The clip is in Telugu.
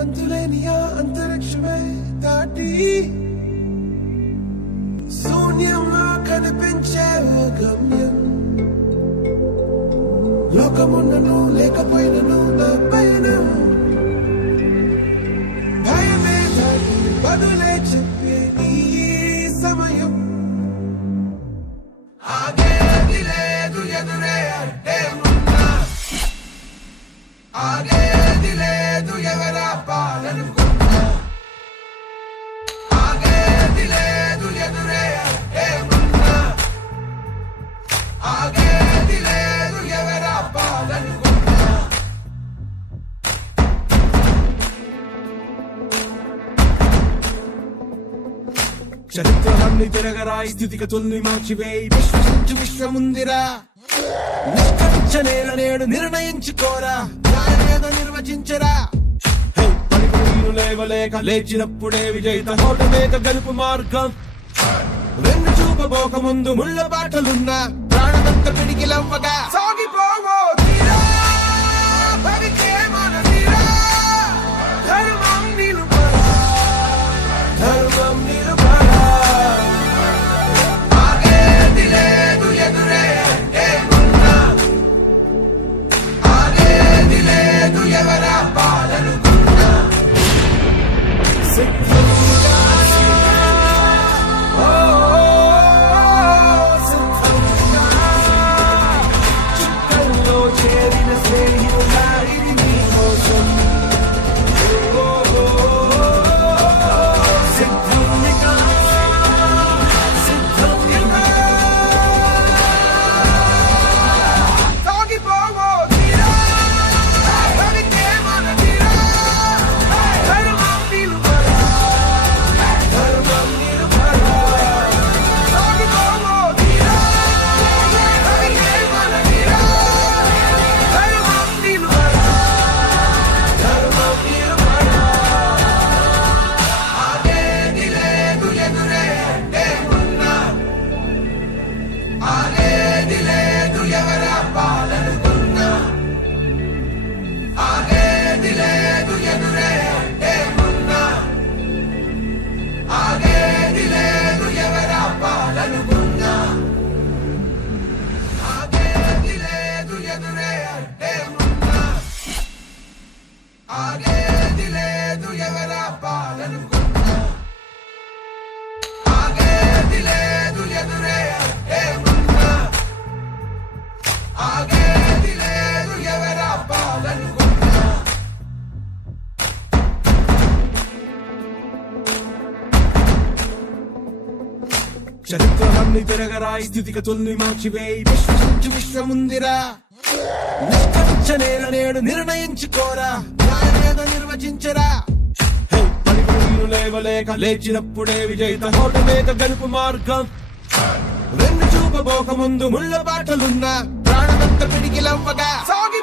అంతులేని ఆ అంతరిక్షమే దాటి శూన్యంలో కనిపించే ఓ గమ్యం. లోకమున్నను లేకపోయినను నా పయనం భయమే దాటి బదులే చెప్పే నీ సమయం. ఆగేది లేదు ఎదురే అంటే ఉన్నా, ఆగేది లేదు ఎవరా పాలనుకున్నా, ఆగేది లేదు ఎదురే అంటే ఉన్నా, ఆగేది లేదు ఎవరా పాలనుకున్నా. చరిత్రలన్నీ తిరగరాయి, స్థితిగతుల్ని మార్చివేయి, విశ్వసించు విశ్వముందిరా. నిష్కరించనేల నేడు నిర్ణయించుకోరా, న్యాయమేదో నిర్వచించరా. పలికి లేవలేక లేచినప్పుడే విజయిత హోటమేక గెలుపు మార్గం. వెన్ను చూపబోక ముందు ముళ్ళ బాటలున్నా ప్రాణమంత పిడికిలవ్వగా సాగిపోవో తీరా, భవికే మన తీరా. ధర్మం నిలుపరా, ధర్మం నిలుపరా. ఆగేది లేదు ఎదురే అంటే ఉన్నా, ఆగేది లేదు ఎవరా పాలనుకున్నా. సిద్ధంగా చుక్కల్లో చేరిన స్నేహితులా ఇది నీ కోసం. సిద్ధంగా సిద్ధంగా సాగిపోవో తీరా, భవికే మన తీరా. ధర్మం నిలుపరా, ధర్మం నిలుపరా. సాగిపోవో తీరా, భవికే మన తీరా. ధర్మం నిలుపరా, ధర్మం నిలుపరా. ఆగేది లేదు ఎదురే అంటే ఉన్నా, ఆగేది లేదు ఎవరా పాలనుకున్నా, ఆగేది లేదు ఎదురే అంటే ఉన్నా, ఆగేది లేదు ఎవరా పాలనుకున్నా, ఆగేది లేదు ఎదురే అంటే ఉన్నా, ఆగేది లేదు ఎవరా పాలనుకున్నా, ఆగేది లేదు ఎదురే అంటే ఉన్నా, ఆగేది లేదు ఎవరా పాలనుకున్నా. చరిత్రలన్నీ తిరగరాయి, స్థితిగతుల్ని మార్చివేయి, విశ్వసించు విశ్వముందిరా. నిష్కరించనేల నేడు నిర్ణయించుకోరా, న్యాయమేదో నిర్వచించరా. పలికి లేవలేక లేచినప్పుడే విజయిత హోటమేక గెలుపు మార్గం. వెన్ను చూపబోక ముందు ముళ్ళ బాటలున్నా ప్రాణమంత పిడికిలవ్వగా సాగి